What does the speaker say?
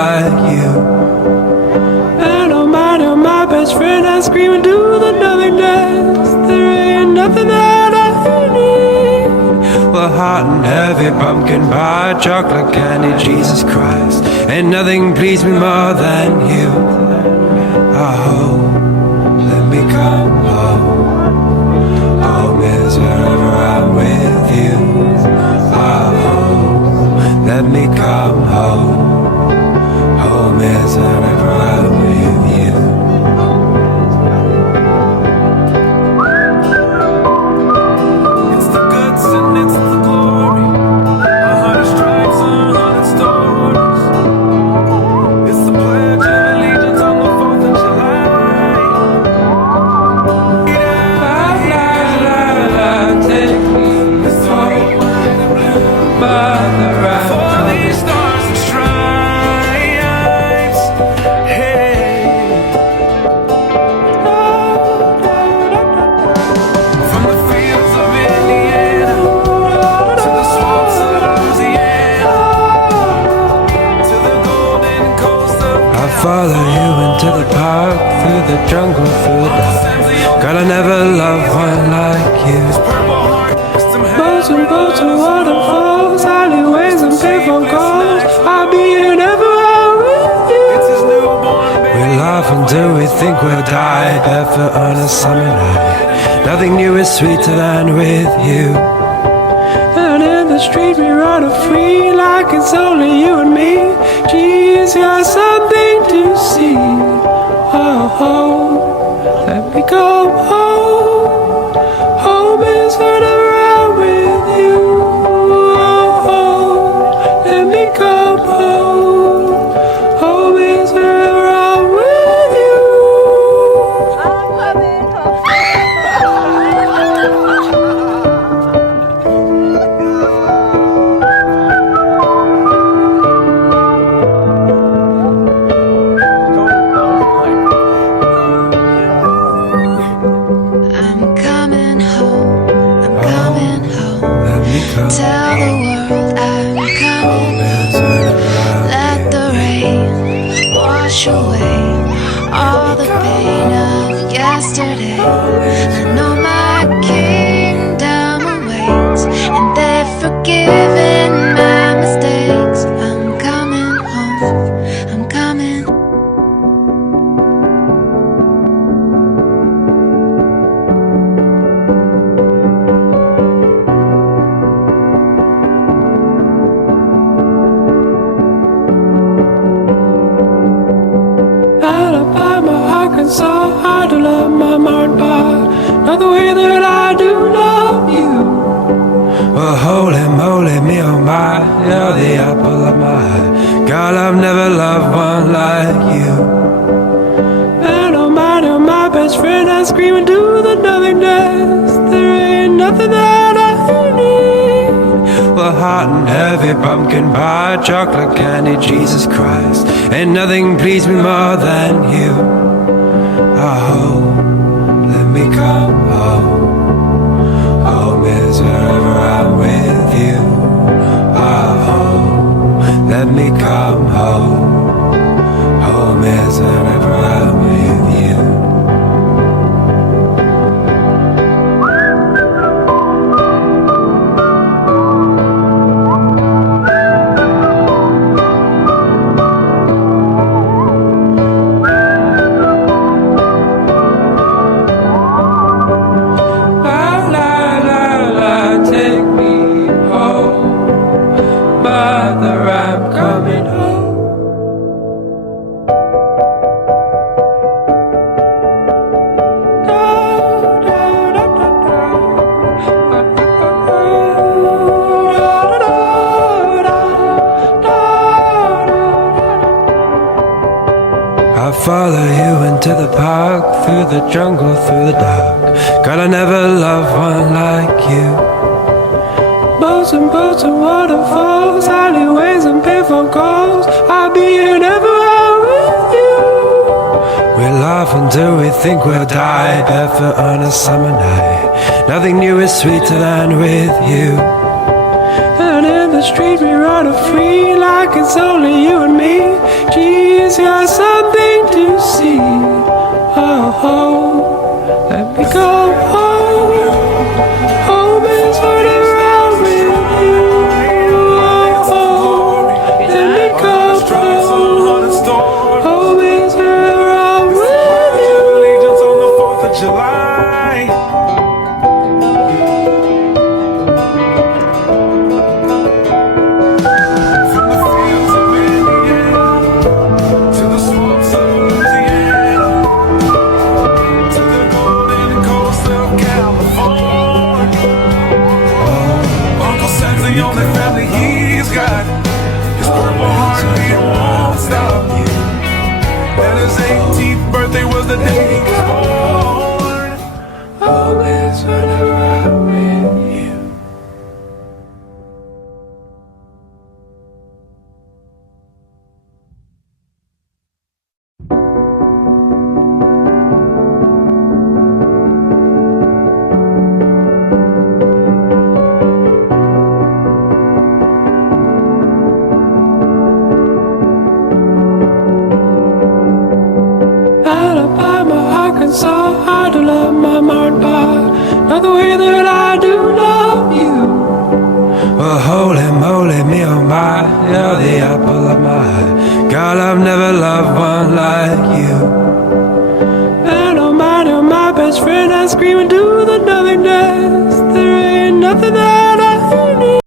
like you. And oh my best friend, I scream into the nothingness. There ain't nothing that I need. Well, hot and heavy pumpkin pie, chocolate candy, Jesus Christ, ain't nothing pleased me more than you. Oh, let me come home. Home is wherever I'm with you. Oh, let me come home. Home is wherever I'm with you. It's the guts and it's the glory. 100 stripes, 100 stories. It's the pledge of allegiance on the 4th of July. Take me home by the right. For these stars and stripes. Hey. From the fields of Indiana to the swamps of Louisiana to the golden coast of I follow you into the park, through the jungle, through the dark. God, I never loved one like you. Boats and waterfalls, alleyways and payphone calls. I'll be here never with you. We laugh until we think we'll die, barefoot on a summer night. Nothing new is sweeter than with you. And in the street we run free like it's only you and me. Geez, you're something to see. Oh, let me go home. Home is whenever I'm with you. Oh, let me come home. Home is wherever I'm with you. I'm coming home, I'm coming home. Let me come Tell the world I'm coming home. Let the rain wash away all the pain of yesterday. I know my kingdom awaits, and they've forgiven my mistakes. I'm coming home, I'm coming. Alabama, Arkansas, I do love my mom and pop. Not the way that I do love you. Well, holy moly, me oh my, you're the apple of my eye. God, I've never loved one like you. And oh my best friend, I scream into the nothingness. There ain't nothing that I need. Well, hot and heavy pumpkin pie, chocolate candy, Jesus Christ, ain't nothing pleased me more than you. Oh, let me come home. Home is wherever I'm with you. Oh, let me come home. Home is wherever I'm with you. Take me home, Mother, I'm coming home. I follow you into the park, through the jungle, through the dark. God, I never loved one like you. Boats and waterfalls, alleyways and payphone calls. I'll be here never with you. We laugh until we think we'll die, barefoot on a summer night. Nothing new is sweeter than with you. And in the street we run free like it's only you and me. birthday was the day he was born. Home is whenever I'm with you. Alabama, Arkansas, I do love my Martha, not the way that I do love you. Well, holy moly, me oh my, you're the apple of my eye. Girl, I've never loved one like you. And oh my, you're my best friend, I scream into the nothingness. There ain't nothing that